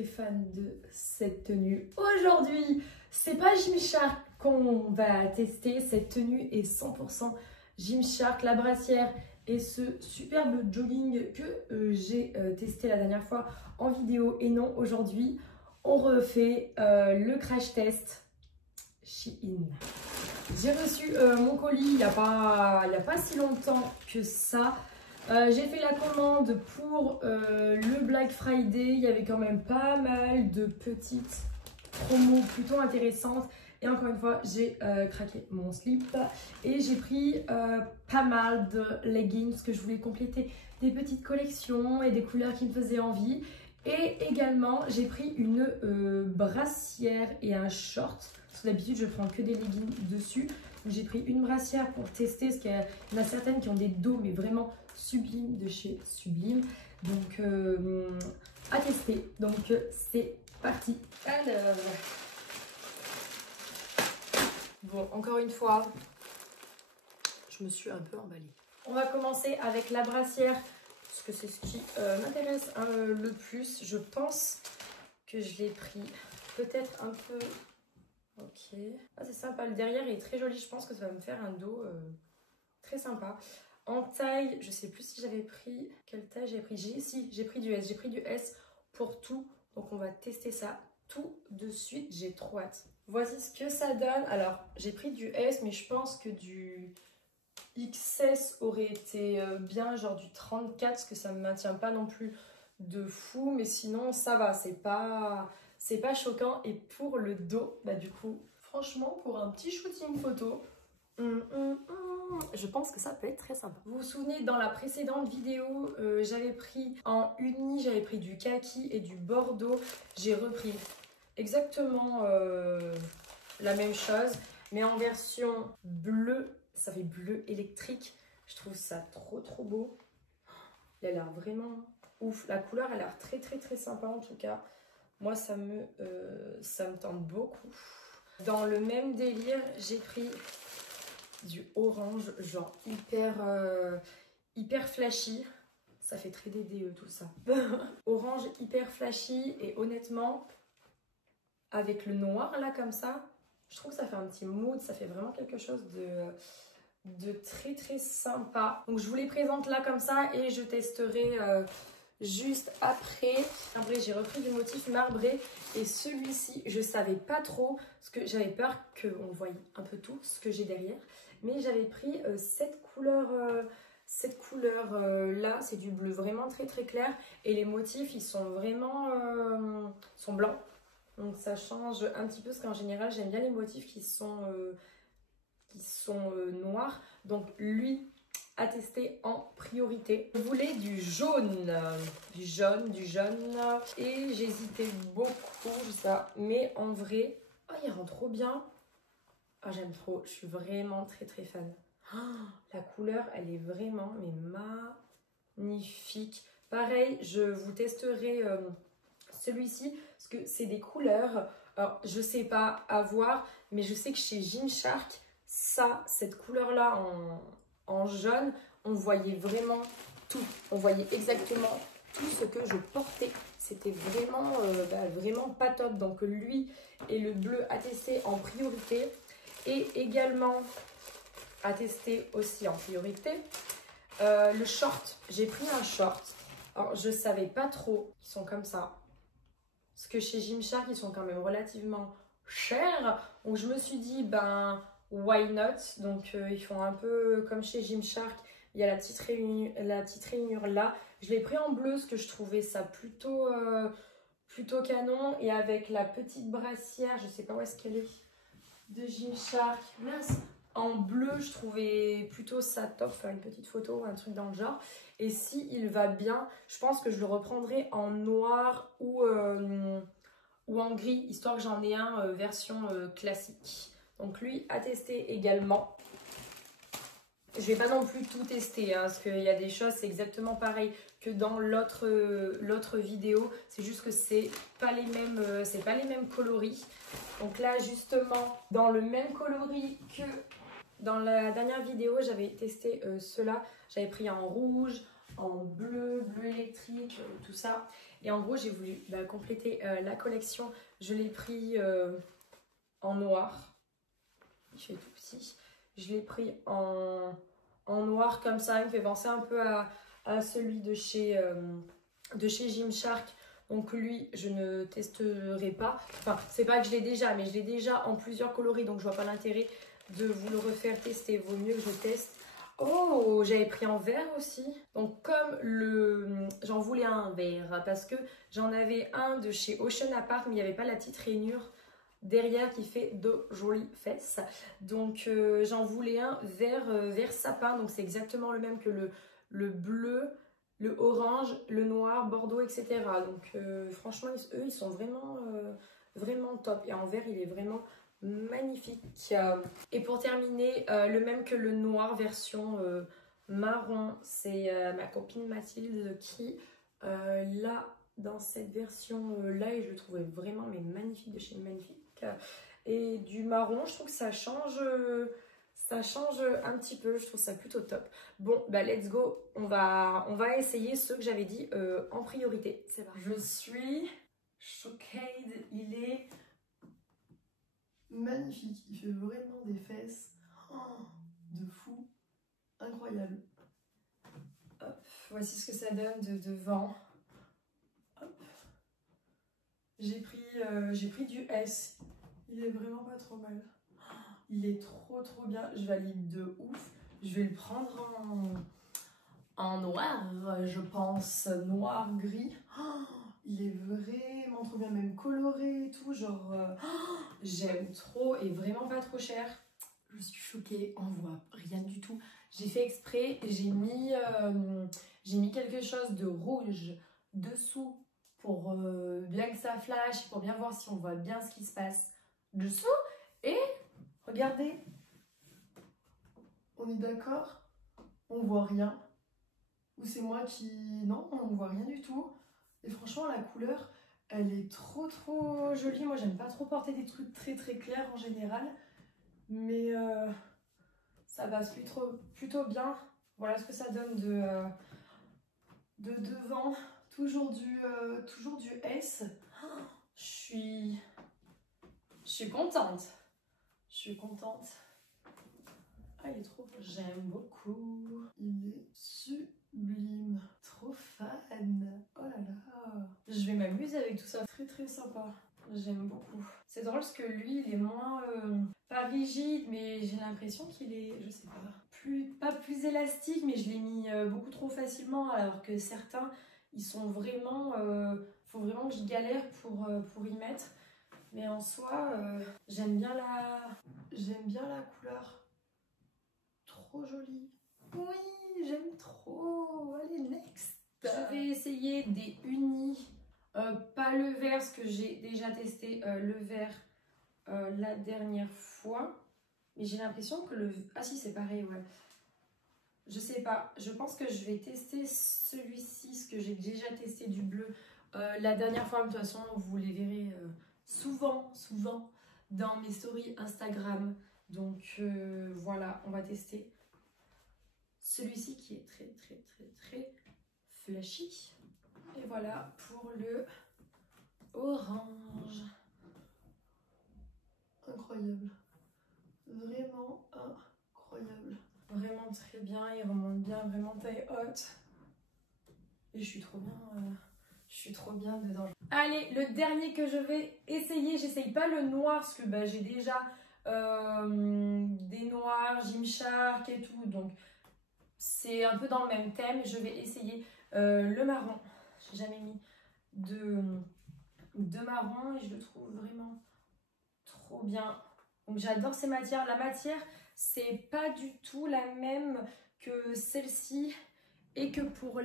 très fan de cette tenue. Aujourd'hui, c'est pas Gymshark qu'on va tester. Cette tenue est 100% Gymshark. La brassière et ce superbe jogging que j'ai testé la dernière fois en vidéo. Et non, aujourd'hui, on refait le crash test Shein. J'ai reçu mon colis il n'y a pas si longtemps que ça. J'ai fait la commande pour le Black Friday. Il y avait quand même pas mal de petites promos plutôt intéressantes. Et encore une fois, j'ai craqué mon slip. Et j'ai pris pas mal de leggings parce que je voulais compléter des petites collections et des couleurs qui me faisaient envie. Et également, j'ai pris une brassière et un short. Parce que d'habitude, je prends que des leggings dessus. J'ai pris une brassière pour tester, parce qu'il y en a certaines qui ont des dos, mais vraiment sublimes de chez Sublime. Donc, à tester. Donc, c'est parti. Alors, bon, encore une fois, je me suis un peu emballée. On va commencer avec la brassière, parce que c'est ce qui m'intéresse le plus. Je pense que je l'ai pris peut-être un peu... Ok, ah, c'est sympa, le derrière est très joli, je pense que ça va me faire un dos très sympa. En taille, je sais plus si j'avais pris, quelle taille j'ai pris, j'ai pris du S, j'ai pris du S pour tout, donc on va tester ça tout de suite, j'ai trop hâte. Voici ce que ça donne. Alors j'ai pris du S, mais je pense que du XS aurait été bien, genre du 34, parce que ça me maintient pas non plus de fou, mais sinon ça va, c'est pas choquant. Et pour le dos, bah du coup, franchement, pour un petit shooting photo, je pense que ça peut être très sympa. Vous vous souvenez, dans la précédente vidéo, j'avais pris en uni, j'avais pris du kaki et du bordeaux. J'ai repris exactement la même chose, mais en version bleu. Ça fait bleu électrique. Je trouve ça trop beau. Il a l'air vraiment ouf. La couleur a l'air très sympa en tout cas. Moi, ça me tente beaucoup. Dans le même délire, j'ai pris du orange, genre hyper flashy. Ça fait très DDE tout ça. Orange hyper flashy et honnêtement, avec le noir là comme ça, je trouve que ça fait un petit mood. Ça fait vraiment quelque chose de très sympa. Donc je vous les présente là comme ça et je testerai... juste après. Après j'ai repris du motif marbré et celui-ci je savais pas trop parce que j'avais peur qu'on voie un peu tout ce que j'ai derrière, mais j'avais pris cette couleur là, c'est du bleu vraiment très clair et les motifs ils sont vraiment sont blancs, donc ça change un petit peu parce qu'en général j'aime bien les motifs qui sont noirs, donc lui à tester en priorité. Je voulais du jaune, et j'hésitais beaucoup ça, mais en vrai, oh, il rend trop bien. Ah, j'aime trop, je suis vraiment très fan. Oh, la couleur, elle est vraiment mais magnifique. Pareil, je vous testerai celui-ci parce que c'est des couleurs. Alors, je sais pas à voir, mais je sais que chez Gymshark, cette couleur-là en jaune, on voyait vraiment tout. On voyait exactement tout ce que je portais. C'était vraiment pas top. Donc lui et le bleu à tester en priorité. Et également à tester aussi en priorité. Le short. J'ai pris un short. Alors je savais pas trop qu'ils sont comme ça. Parce que chez Gymshark, ils sont quand même relativement chers. Donc je me suis dit, ben... why not? Donc ils font un peu comme chez Gymshark. Il y a la petite rainure là. Je l'ai pris en bleu parce que je trouvais ça plutôt canon. Et avec la petite brassière, je sais pas où est-ce qu'elle est, de Gymshark. Mince. En bleu, je trouvais plutôt ça top. Faire une petite photo, un truc dans le genre. Et si il va bien, je pense que je le reprendrai en noir ou en gris, histoire que j'en ai un version classique. Donc lui à tester également. Je vais pas non plus tout tester hein, parce qu'il y a des choses, c'est exactement pareil que dans l'autre vidéo. C'est juste que c'est pas les mêmes coloris. Donc là justement, dans le même coloris que dans la dernière vidéo, j'avais testé ceux-là. J'avais pris en rouge, en bleu, bleu électrique, tout ça. Et en gros, j'ai voulu compléter la collection. Je l'ai pris en noir. Il fait tout petit. Je l'ai pris en noir comme ça. Il me fait penser un peu à celui de chez Gymshark. Donc lui, je ne testerai pas. Enfin, c'est pas que je l'ai déjà, mais je l'ai déjà en plusieurs coloris. Donc je vois pas l'intérêt de vous le refaire tester. Vaut mieux que je teste. Oh, j'avais pris en vert aussi. Donc comme j'en voulais un vert parce que j'en avais un de chez Ocean Apart, mais il n'y avait pas la petite rainure derrière qui fait de jolies fesses. Donc j'en voulais un vert sapin. Donc c'est exactement le même que le bleu, le orange, le noir, bordeaux, etc. Donc franchement, eux, ils sont vraiment top. Et en vert, il est vraiment magnifique. Et pour terminer, le même que le noir version marron, c'est ma copine Mathilde qui l'a dans cette version là et je le trouvais vraiment magnifique, de chez Magnifique. Et du marron, je trouve que ça change un petit peu, je trouve ça plutôt top. Bon, let's go, on va essayer ceux que j'avais dit en priorité. C'est parti. Je suis choquée, il est magnifique, il fait vraiment des fesses de fou, incroyable. Hop, voici ce que ça donne de devant. Hop. J'ai pris du S, il est vraiment pas trop mal. Il est trop bien, je valide de ouf. Je vais le prendre en noir, je pense, noir-gris. Il est vraiment trop bien, même coloré et tout, genre j'aime trop et vraiment pas trop cher. Je suis choquée, on voit rien du tout. J'ai fait exprès, j'ai mis quelque chose de rouge dessous pour bien que ça flash, pour bien voir si on voit bien ce qui se passe dessous. Et regardez, on est d'accord? On voit rien. Ou c'est moi qui... Non, on voit rien du tout. Et franchement, la couleur, elle est trop jolie. Moi, j'aime pas trop porter des trucs très clairs en général. Mais ça passe plutôt bien. Voilà ce que ça donne de devant. Toujours du S. Je suis contente. Je suis contente. Ah, il est trop beau. J'aime beaucoup. Il est sublime. Trop fan. Oh là là. Je vais m'amuser avec tout ça. Très sympa. J'aime beaucoup. C'est drôle parce que lui, il est moins... pas rigide, mais j'ai l'impression qu'il est... Je sais pas. Pas plus élastique, mais je l'ai mis beaucoup trop facilement. Alors que certains, ils sont vraiment... faut vraiment que je galère pour y mettre. Mais en soi, j'aime bien la couleur. Trop jolie. Oui, j'aime trop. Allez, next. Je vais essayer des unis. Pas le vert, parce que j'ai déjà testé le vert la dernière fois. Mais j'ai l'impression que le... Ah si, c'est pareil, ouais. Je sais pas. Je pense que je vais tester celui-ci, parce que j'ai déjà testé du bleu la dernière fois. De toute façon, vous les verrez souvent dans mes stories Instagram. Donc voilà, on va tester celui-ci qui est très flashy. Et voilà pour le orange. Incroyable. Vraiment incroyable. Vraiment très bien, il remonte bien, vraiment taille haute. Et je suis trop bien dedans. Allez, le dernier que je vais essayer, j'essaye pas le noir parce que j'ai déjà des noirs, Gymshark et tout. Donc c'est un peu dans le même thème. Je vais essayer le marron. J'ai jamais mis de marron et je le trouve vraiment trop bien. Donc j'adore ces matières. La matière, c'est pas du tout la même que celle-ci. Et que pour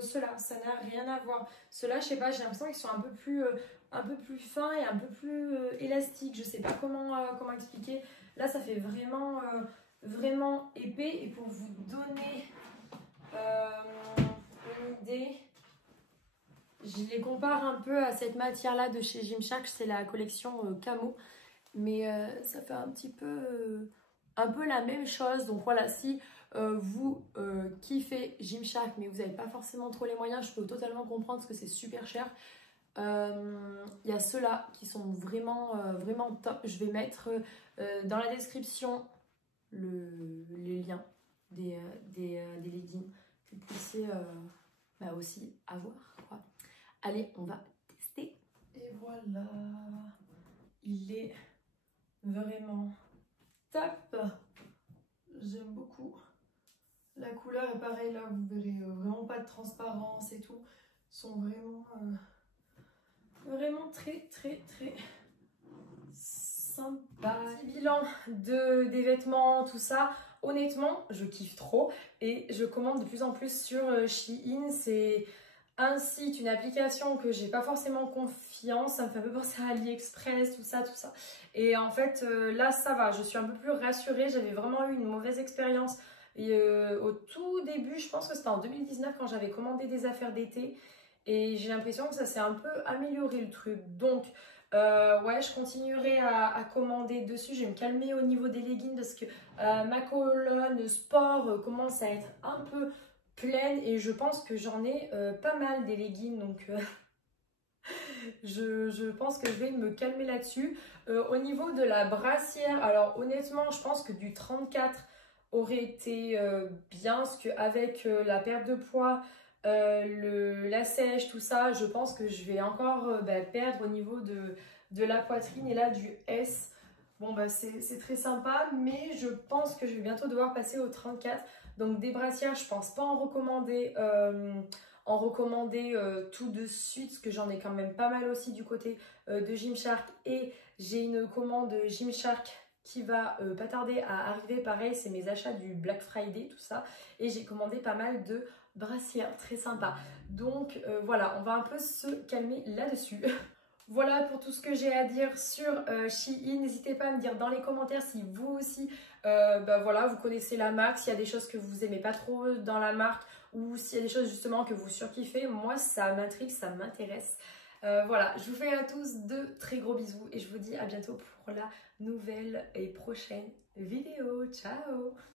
ceux-là, ça n'a rien à voir. Ceux-là, je sais pas, j'ai l'impression qu'ils sont un peu plus fins et un peu plus élastiques. Je sais pas comment expliquer. Là, ça fait vraiment épais. Et pour vous donner une idée, je les compare un peu à cette matière-là de chez Gymshark. C'est la collection Camo. Mais ça fait un peu la même chose. Donc voilà, si vous kiffez Gymshark mais vous n'avez pas forcément trop les moyens, je peux totalement comprendre parce que c'est super cher. Il y a ceux-là qui sont vraiment, vraiment top. Je vais mettre dans la description les liens des leggings que vous puissiez aussi avoir, quoi. Allez, on va tester. Et voilà, il est vraiment top. J'aime beaucoup. La couleur est pareille là, vous verrez vraiment pas de transparence et tout. Ils sont vraiment très sympa. Petit bilan des vêtements, tout ça. Honnêtement, je kiffe trop et je commande de plus en plus sur Shein. C'est un site, une application que j'ai pas forcément confiance. Ça me fait un peu penser à AliExpress, tout ça. Et en fait, là, ça va. Je suis un peu plus rassurée. J'avais vraiment eu une mauvaise expérience. Et au tout début, je pense que c'était en 2019 quand j'avais commandé des affaires d'été. Et j'ai l'impression que ça s'est un peu amélioré le truc. Donc, ouais, je continuerai à commander dessus. Je vais me calmer au niveau des leggings parce que ma colonne sport commence à être un peu pleine. Et je pense que j'en ai pas mal des leggings. Donc, je pense que je vais me calmer là-dessus. Au niveau de la brassière, alors honnêtement, je pense que du 34 aurait été bien. Parce qu'avec la perte de poids, la sèche, tout ça, je pense que je vais encore perdre au niveau de la poitrine. Et là, du S, bon bah c'est très sympa, mais je pense que je vais bientôt devoir passer au 34. Donc des brassières, je pense pas en recommander tout de suite, parce que j'en ai quand même pas mal aussi du côté de Gymshark. Et j'ai une commande Gymshark qui va pas tarder à arriver. Pareil, c'est mes achats du Black Friday, tout ça. Et j'ai commandé pas mal de brassière, très sympa. Donc voilà, on va un peu se calmer là-dessus. Voilà pour tout ce que j'ai à dire sur Shein. N'hésitez pas à me dire dans les commentaires si vous aussi voilà, vous connaissez la marque, s'il y a des choses que vous aimez pas trop dans la marque ou s'il y a des choses justement que vous surkiffez. Moi, ça m'intrigue, ça m'intéresse. Voilà, je vous fais à tous de très gros bisous et je vous dis à bientôt pour la nouvelle et prochaine vidéo. Ciao!